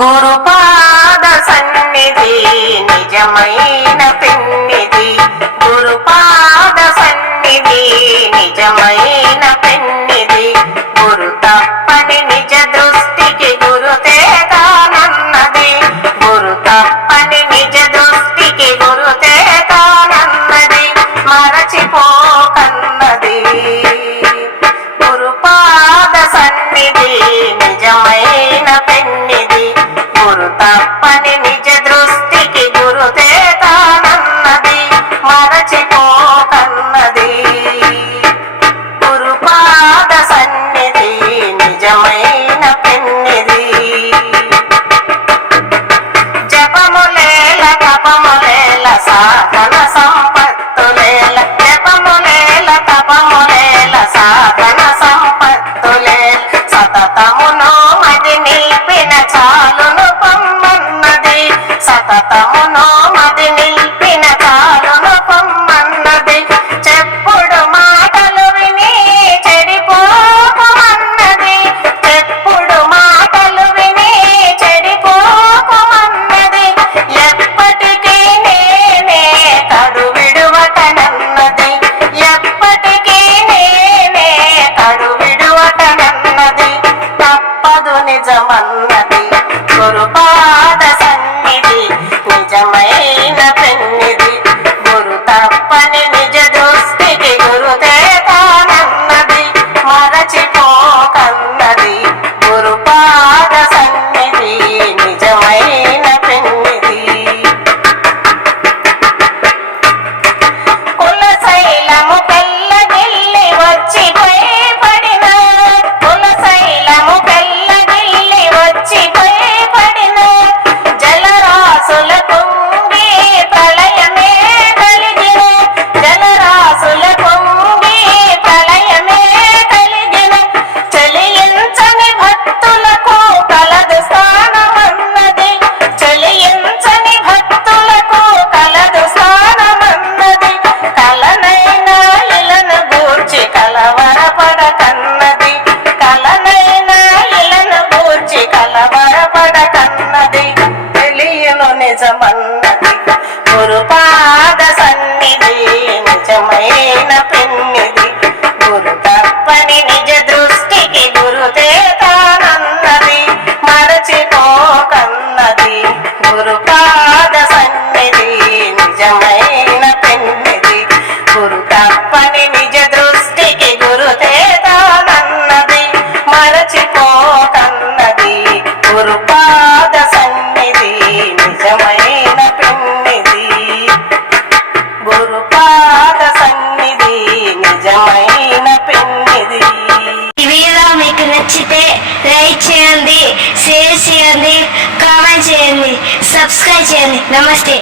గురుపాద సన్నిధి నిజమైన పిన్నిధి గురుపాద సన్నిధి నిజమైన తప్పని నిజ దృష్టికి గురుతే తానన్నది మరచిపోకన్నది. గురుపాద సన్నిధి నిజమైన పెన్నిది జపములేల తపములేల సాధన సంపత్తులేల পাতা মনো মাদিনী పాద సన్నిధి నిజమైన పెన్నిధి గురు తప్పని నిజ దృష్టికి గురు తానన్నది మరచిపోకన్నది. గురు పాద సన్నిధి నిజమైన పెన్నిధి. గురు పాద సన్నిధి నిజమైన పెన్నిధి. ఈ వీడియో మీకు నచ్చితే లైక్ చేయండి షేర్ చేయండి చేయండి. సబ్స్క్రైబ్ చేయండి. నమస్తే.